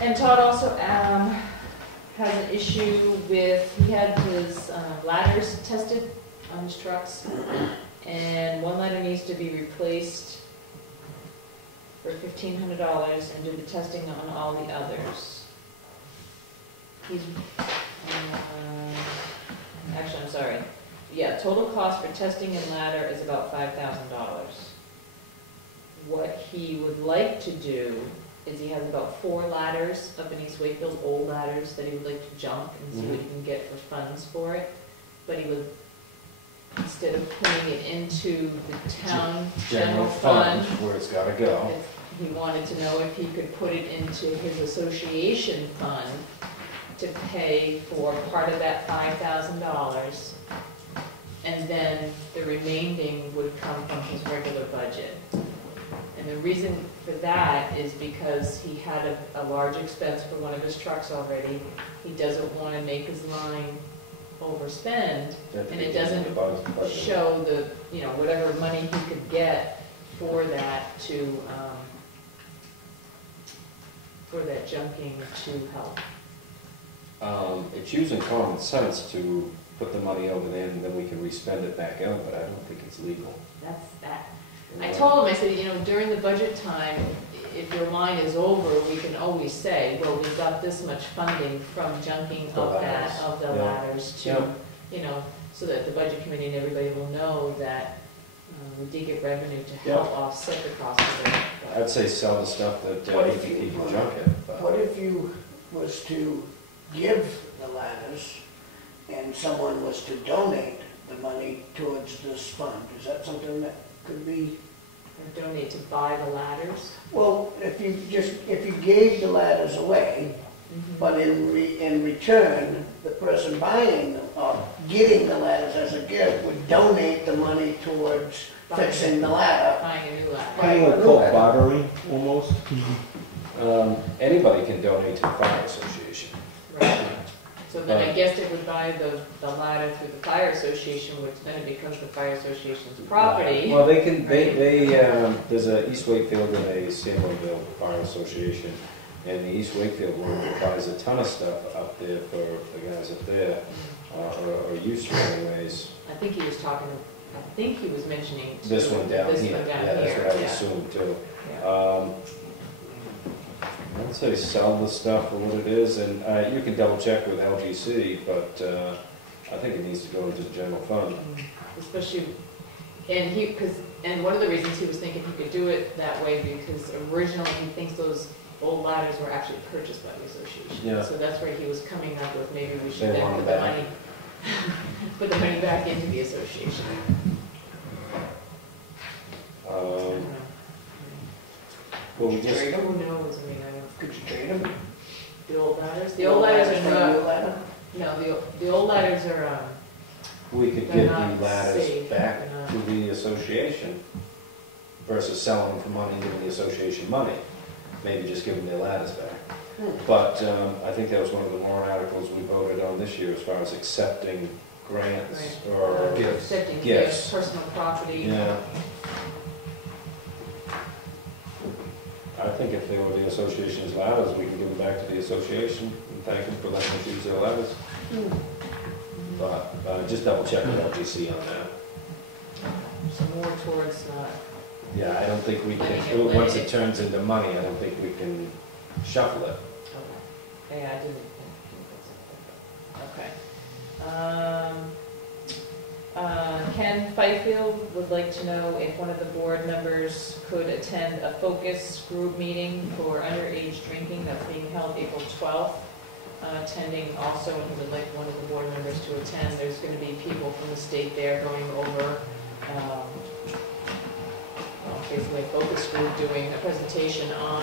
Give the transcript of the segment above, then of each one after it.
And Todd also has an issue with, he had his ladders tested on his trucks, and one ladder needs to be replaced for $1,500 and do the testing on all the others. He's, actually, I'm sorry. Yeah, total cost for testing and ladder is about $5,000. What he would like to do is he has about 4 ladders up in East Wakefield, old ladders that he would like to junk and see what he can get for funds for it. But he would, instead of putting it into the town general fund, where it's gotta go, he wanted to know if he could put it into his association fund to pay for part of that $5,000, and then the remaining would come from his regular budget. And the reason for that is because he had a large expense for one of his trucks already. He doesn't want to make his line overspend, and it doesn't show the, you know, whatever money he could get for that to, for that junking to help. It's using common sense to put the money over there and then we can re-spend it back out, but I don't think it's legal. That's that. I told him, I said, you know, during the budget time, if your line is over, we can always say, well, we've got this much funding from junking of the ladders to, you know, so that the budget committee and everybody will know that we did get revenue to help offset the cost of it. I'd say sell the stuff that you can junk it. What if you was to give the ladders and someone was to donate the money towards this fund? Is that something that could be? Or donate to buy the ladders? Well, if you gave the ladders away, but in return, the person buying or getting the ladders as a gift would donate the money towards fixing the ladder. Buying a new ladder. Kind of called bartering, almost. Anybody can donate to the fire association. Right. So then I guess it would buy the ladder through the fire association, which then it becomes the fire association's property. Well, they can, there's a East Wakefield and a Stanleyville Fire Association, and the East Wakefield one buys a ton of stuff up there for the guys up there, or used to anyways. I think he was talking, I think he was mentioning this one down this here. One down yeah, here. That's what I assumed too. Yeah. I'd say sell the stuff for what it is, and you can double check with LGC, but I think it needs to go into the general fund. Especially, and one of the reasons he was thinking he could do it that way, because originally he thinks those old ladders were actually purchased by the association. Yeah. So that's where he was coming up with, maybe we should They then want put it the back. money, put the money back into the association. Well, we just, Trade them? Who knows, I mean, I don't. Could you trade them? The old ladders? The old ladders are for a new not, ladder? no, the old ladders are, we could They're give the not ladders safe. back They're not. to the association versus selling them for money and giving the association money. Maybe just give them their ladders back. But I think that was one of the warrant articles we voted on this year as far as accepting grants Right. or accepting gifts. gifts, personal property. Yeah. I think if they were the association's ladders, we can give them back to the association and thank them for letting us use their ladders. But just double check with LGC on that. So more towards, Yeah, I don't think we Letting can, it once lay. it turns into money, I don't think we can shuffle it. okay, yeah, I didn't think that's okay. Ken Fifield would like to know if one of the board members could attend a focus group meeting for underage drinking that's being held April 12th. Attending also, and he would like one of the board members to attend. There's going to be people from the state there going over, basically a focus group doing a presentation on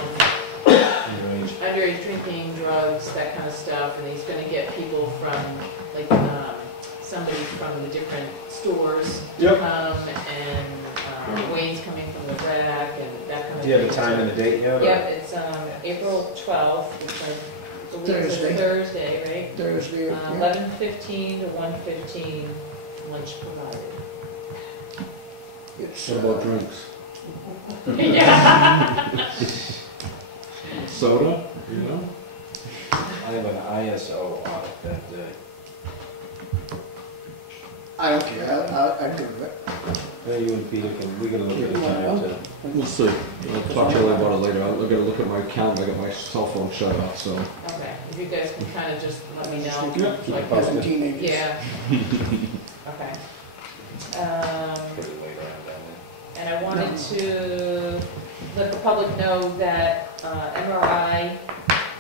underage drinking, drugs, that kind of stuff, and he's going to get people from, like, somebody from the different stores to come, and Wayne's coming from the rec, and that kind of thing. Do you have a time and a date yet? Yep, it's April 12th, which I believe is a Thursday, right? Thursday. 11:15 to 1:15, lunch provided. It's, What about drinks? Yeah. Soda, you know? I have an ISO audit that day. I don't care, I'd go to it. You and Peter can, we can look at You wanna it go? too. We'll see. I'll talk to you about it later. I'm gonna look at my calendar. I got my cell phone shut off, so. Okay, if you guys can kind of just let me Just know. keep it like- as in teenagers. Yeah. Okay. Could we wait around down there? And I wanted to let the public know that MRI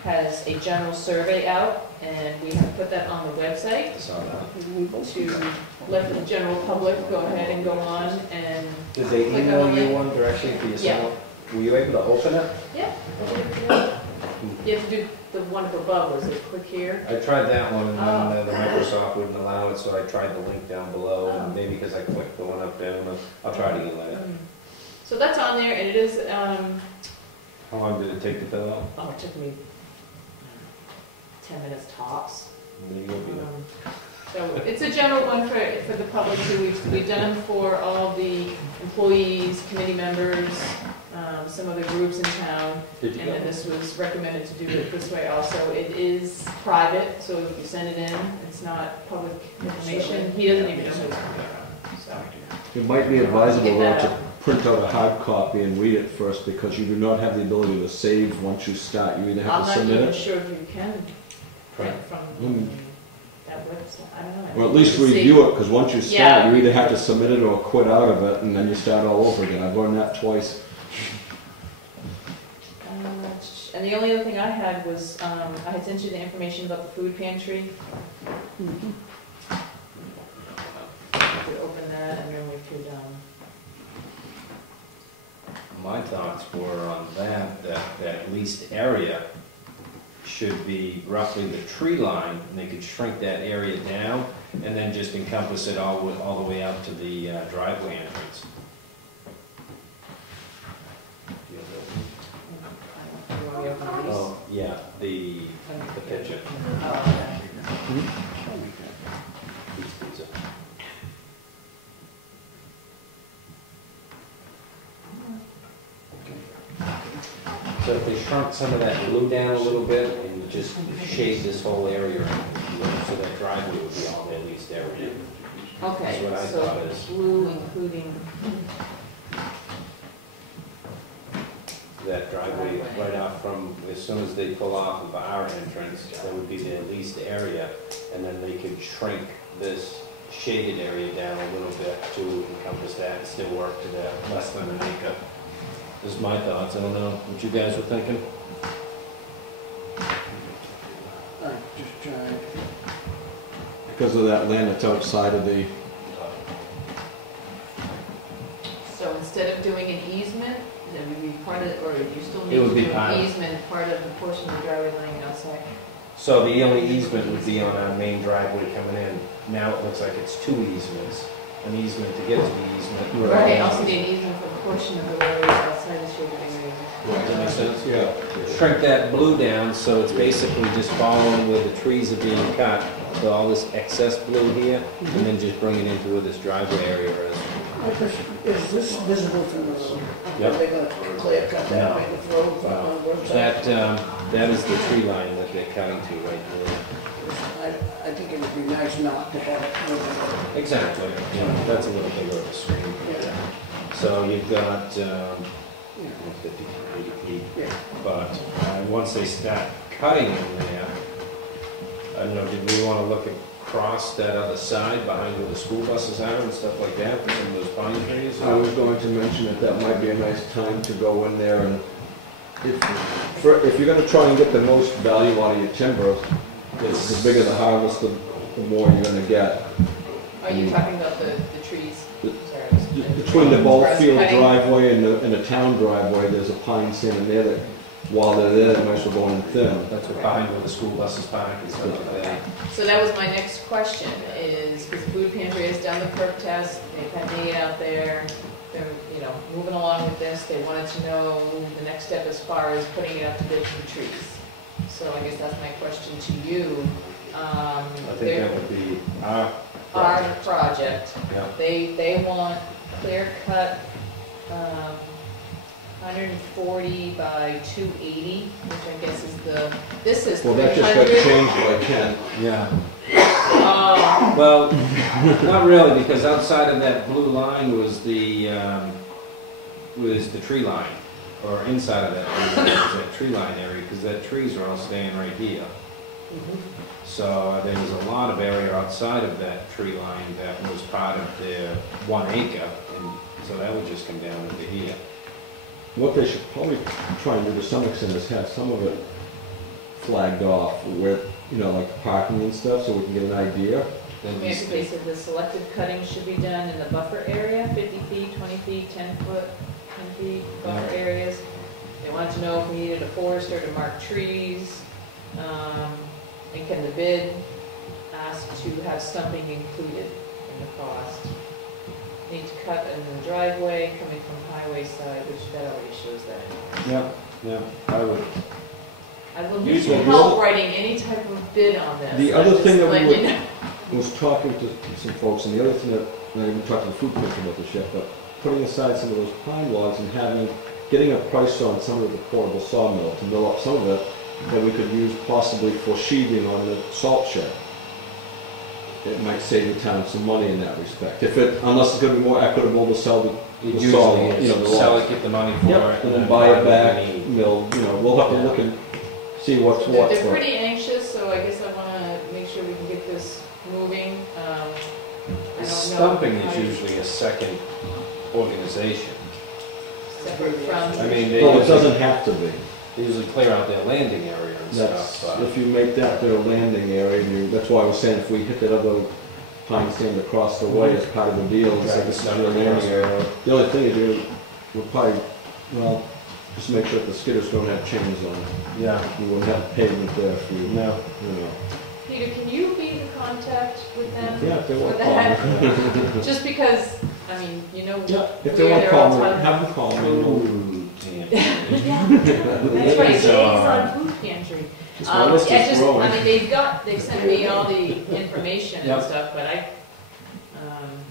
has a general survey out, and we have put that on the website I saw that. to let the general public go ahead and go on and, Did they Click email on the you link. one directly for yourself? Were you able to open it? yeah. You have to do the one up above, was it click here? I tried that one, and Oh. then the Microsoft wouldn't allow it, so I tried the link down below, Oh. and maybe because I clicked the one up there, I'll try it again later. So that's on there, and it is, How long did it take to fill out? oh, it took me 10 minutes tops. Maybe it'll be done. So it's a general one for the public too. We've done them for all the employees, committee members, some other groups in town. Did you And then go? this was recommended to do it this way also. It is private, so if you send it in, it's not public information. He doesn't even know who's coming around, so. It might be Get advisable that to out. print out a hard copy and read it first, because you do not have the ability to save once you start. You either I'm have to not submit even it, sure if you can print from Mm. that website. I don't know. or at least See. review it, because once you Yeah. start, you either have to submit it or quit out of it, and then you start all over again. I've learned that twice. And the only other thing I had was, I had sent you the information about the food pantry. We could open that and then we could, My thoughts were on that leased area should be roughly the tree line, and they could shrink that area down, and then just encompass it all the way out to the driveway entrance. you want me to open these? Oh, yeah, the picture. Oh, okay. These are- So if they shrunk some of that blue down a little bit and just shade this whole area, so that driveway would be all their leased area. Okay, That's what I so thought is- blue including, That driveway right off from, as soon as they pull off of our entrance, that would be their leased area. And then they could shrink this shaded area down a little bit to encompass that and still work to that less than an acre. This is my thoughts. I don't know what you guys were thinking. I just tried. Because of that land that's outside of the, so instead of doing an easement, then would be part of, or you still It need would to be do part an of- easement, part of the portion of the driveway laying outside? So the only easement would be on our main driveway coming in. Now it looks like it's two easements. An easement to get to the easement. Right, also be an easement for the portion of the road outside the shaded area. Does that make sense? yeah. Shrink that blue down, so it's basically just following where the trees are being cut, so all this excess blue here, and then just bring it into where this driveway area is. Is this visible from the road? Yep. Are they gonna clear cut that, make the road from on the website? That is the tree line that they're cutting to right there. I think it would be nice not to have it moving. Exactly, yeah, that's a little bigger of a screen. Yeah. So you've got, Yeah. 50, 80 feet, Yeah. but once they start cutting in there, I don't know, did we want to look across that other side behind where the school buses are and stuff like that, for some of those pine trees? I was going to mention that might be a nice time to go in there, and if you're gonna try and get the most value out of your timber, the bigger the harvest, the more you're gonna get. Are you talking about the trees? The- Sorry. Between the ball Grass field cutting? driveway and the town driveway, there's a pine stand there that, while they're there, they might as well go in thin. That's what behind where the school buses park and stuff like that. So that was my next question, is, because the food pantry has done the perk test, they've had Nate out there, they're, moving along with this, they wanted to know the next step as far as putting it up to bid for the trees. So I guess that's my question to you. I think that would be our Our project. project, Yeah. they want clear cut, 140 by 280, which I guess is this is 300. Well, that just got changed by Ken. Yeah. Oh, Well, not really, because outside of that blue line was the tree line, or inside of that blue line was that tree line area, because that trees are all staying right here. So there was a lot of area outside of that tree line that was part of their 1 acre, and so that would just come down into here. What they should probably try and do to some extent is have some of it flagged off where, you know, like parking and stuff, so we can get an idea. Then we actually said the selected cutting should be done in the buffer area, 50 feet, 20 feet, 10 foot, 10 feet buffer areas. They wanted to know if we needed a forester to mark trees, and can the bid ask to have stumping included in the cost. Need to cut in the driveway coming from highway side, which that already shows that. Yeah, I would. I will need Usually your help writing any type of bid on this. The other thing that Let we you know. was talking to some folks, and the other thing that, I haven't talked to the food pantry about this yet, but putting aside some of those pine logs and getting a price on some of the portable sawmill to mill up some of it that we could use possibly for sheathing on the salt shed. It might save the town some money in that respect. Unless it's going to be more equitable to sell the Usually salt, is, you know, the sell logs. it, get the money for Yep, it. and then buy it back, mill, you know, we'll have to Yeah. look and see what's what. They're but- pretty anxious, so I guess I want to make sure we can get this moving. I don't know. Stumping how is you- usually a second organization. Separate from. I mean, they Well, it usually, doesn't have to be. they usually clear out their landing area and That's, stuff. if you make that their landing area, that's why I was saying if we hit that other pine stand across the way as part of the deal, it's like this is your landing area. The only thing is we'll probably, well, just make sure that the skidders don't have chains on it. Yeah, You won't have pavement there for you, no. you know. Peter, can you be in contact with them? Yeah, if they for want to that? call me. Just because, I mean, you know. Yeah, if they where want to they're all call me, talking- have them call me. Ooh, damn. Yeah, that's right, Liaison. Dave's on food pantry. Just my list Yeah, is just, growing. I mean, they've sent me all the information and Yep. stuff, but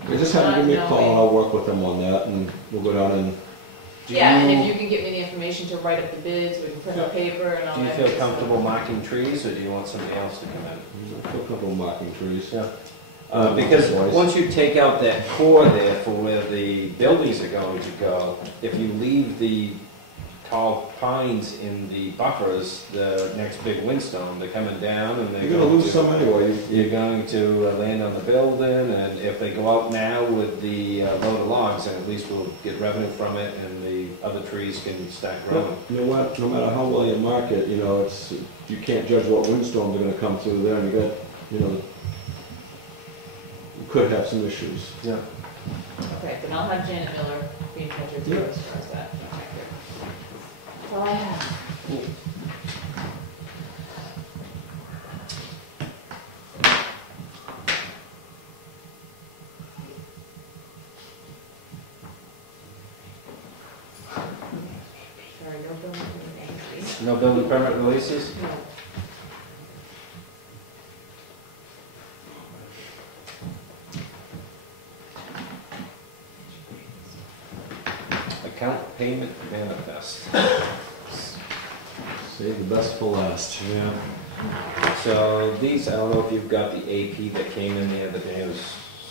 They just have to give me a not call and knowing- I'll work with them on that and we'll go down and, Yeah, and if you can get me the information to write up the bids, we can print the paper and all Do you that. feel good stuff. comfortable marking trees, or do you want somebody else to come in? a couple of marking trees. Yeah. Because Otherwise- once you take out that core there for where the buildings are going to go, if you leave the tall pines in the buffers, the next big windstorm, they're coming down and they're You're gonna lose some anyway. You're going to land on the building, and if they go out now with the load of logs, then at least we'll get revenue from it, and the other trees can start growing. No matter how well you mark it, you know, you can't judge what windstorms are gonna come through there, and you got, you know, you could have some issues. Yeah. Okay, then I'll have Janet Miller be in touch with you Yeah. as far as that. Okay, good. That's all I have. Sorry, don't go making me angry. No building permit releases? No. Account payment manifest. Save the best for last. Yeah. So these, I don't know if you've got the AP that came in the other day, it was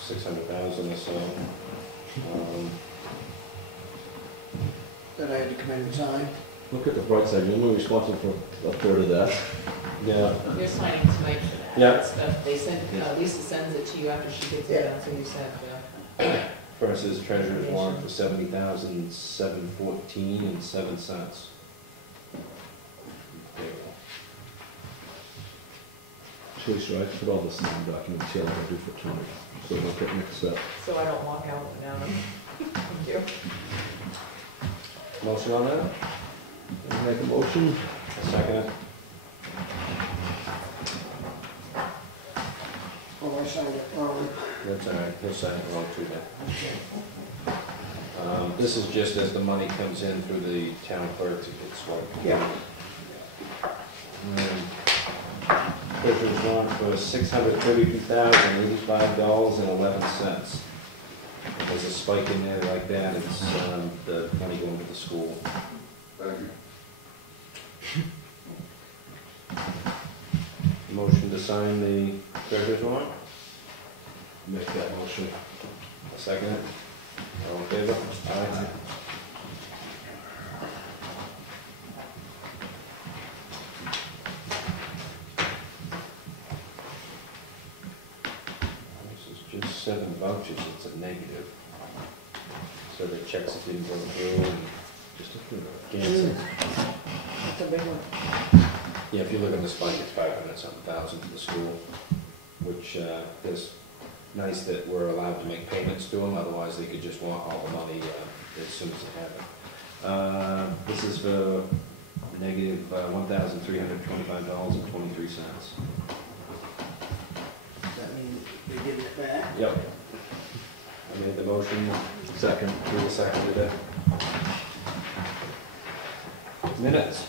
600,000 or so. That I had to come in and sign. Look at the bright side, you're only responsible for a third of that. Yeah. You're signing tonight for that. Yeah. That stuff. They send, Lisa sends it to you after she gets it Yeah. done, so you send, Versus treasurer's warrant for 70,714 and 7 cents. Please, right, put all this in the documents here, like I do for Tony, so don't get mixed up. so I don't walk out without them. Thank you. Motion on that? Make a motion? Second it. Oh, I signed it wrong. That's all right, he'll sign it wrong too then. This is just as the money comes in through the town clerk to get swiped. Yeah. Treasurer's warrant for $632,085.11. If there's a spike in there like that, it's the money going to the school. Thank you. Motion to sign the treasurer's warrant? Make that motion. A second? All in favor? Aye. This is just 7 vouchers, it's a negative. So the checks that didn't go through and just cancel. That's a big one. Yeah, if you look at the spike, it's 500-something thousand to the school, which is nice that we're allowed to make payments to them, otherwise they could just want all the money as soon as they have it. This is for negative $1,325.23. Does that mean they give it back? Yep. I made the motion, Second. who seconded it? Minutes.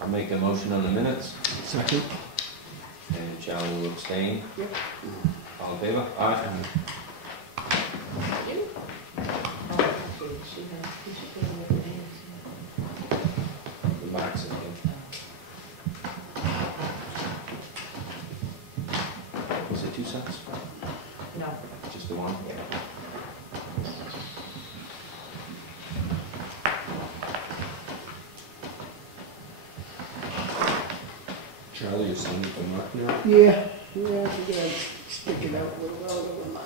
I'll make a motion on the minutes, Second. and Charlie will abstain. Yep. All in favor? Aye. You? Oh, actually, she should put in the names. The marks again. Was it 2 cents? No. Just the one? Charlie, you sending it to Mark now? Yeah, I gotta stick it out with a roll over mine.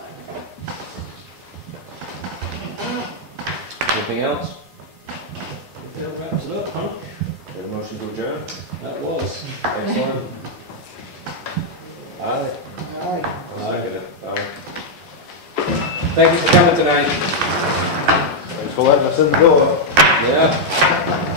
Anything else? That wraps it up, huh? We have a motion to adjourn? That was. Excellent. Aye. All right. I'll second it. Aye. Thank you for coming tonight. Thanks for letting us in the door. Yeah.